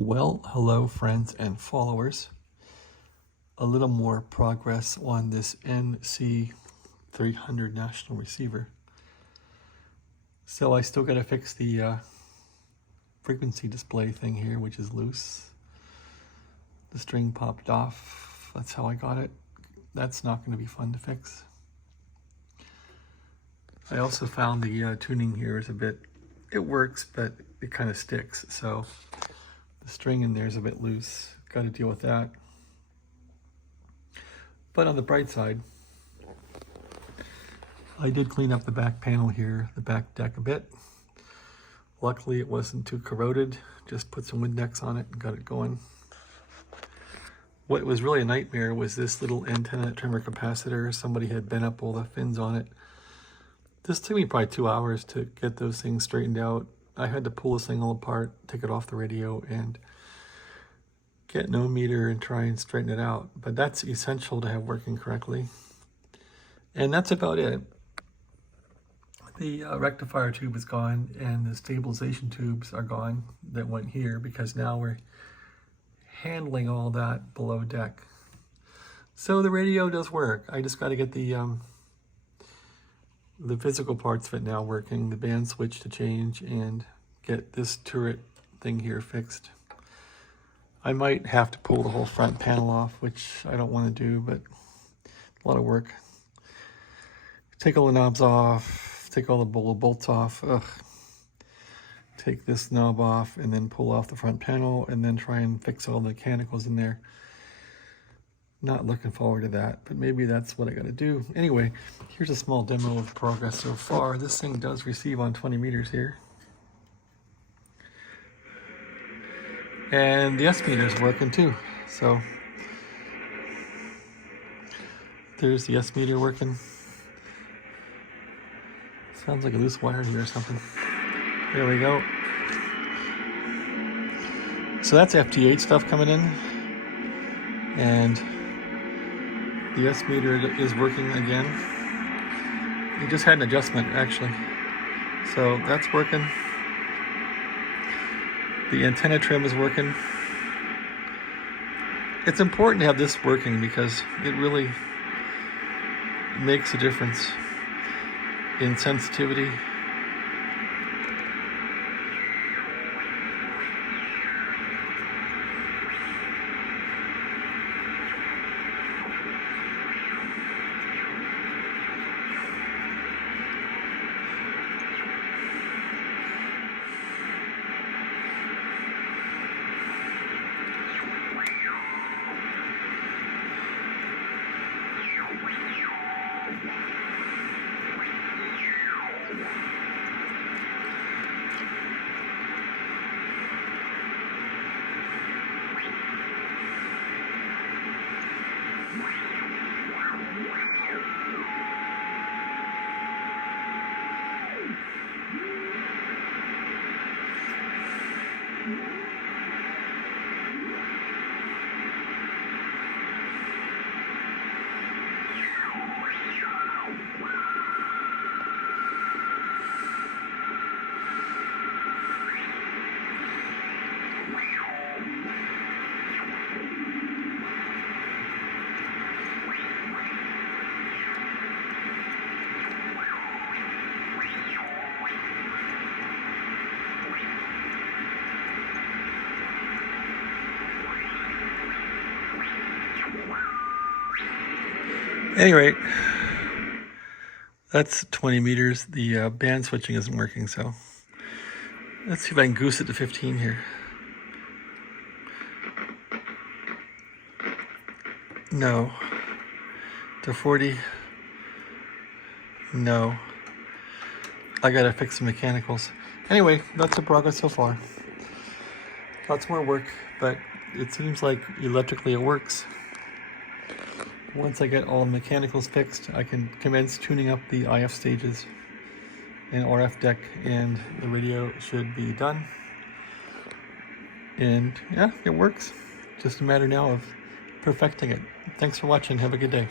Well, hello friends and followers. A little more progress on this NC300 national receiver. So I still got to fix the frequency display thing here, which is loose. The string popped off. That's how I got it. That's not going to be fun to fix. I also found the tuning here is a bit, it works, but it kind of sticks. So the string in there is a bit loose. Got to deal with that. But on the bright side, I did clean up the back panel here, the back deck a bit. Luckily it wasn't too corroded. Just put some Windex on it and got it going. What was really a nightmare was this little antenna trimmer capacitor. Somebody had bent up all the fins on it. This took me probably 2 hours to get those things straightened out. I had to pull this thing all apart, take it off the radio, and get an ohm meter and try and straighten it out. But that's essential to have working correctly. And that's about it. The rectifier tube is gone and the stabilization tubes are gone that went here because now we're handling all that below deck. So the radio does work. I just got to get the physical parts of it now working, the band switch to change, and get this turret thing here fixed. I might have to pull the whole front panel off, which I don't want to do, but a lot of work. Take all the knobs off, take all the bolts off, take this knob off, and then pull off the front panel, and then try and fix all the mechanicals in there. Not looking forward to that, but maybe that's what I got to do. Anyway, here's a small demo of progress so far. This thing does receive on 20 meters here. And the S meter is working too. So there's the S meter working. Sounds like a loose wire here or something. There we go. So that's FT8 stuff coming in. And the S meter is working again. It just had an adjustment actually. So that's working. The antenna trim is working. It's important to have this working because it really makes a difference in sensitivity. At any rate, that's 20 meters. The band switching isn't working, so let's see if I can goose it to 15 here. No. To 40. No. I gotta fix the mechanicals. Anyway, that's the progress so far. Lots more work, but it seems like electrically it works. Once I get all the mechanicals fixed, I can commence tuning up the IF stages and RF deck, and the radio should be done. And yeah, it works. Just a matter now of perfecting it. Thanks for watching. Have a good day.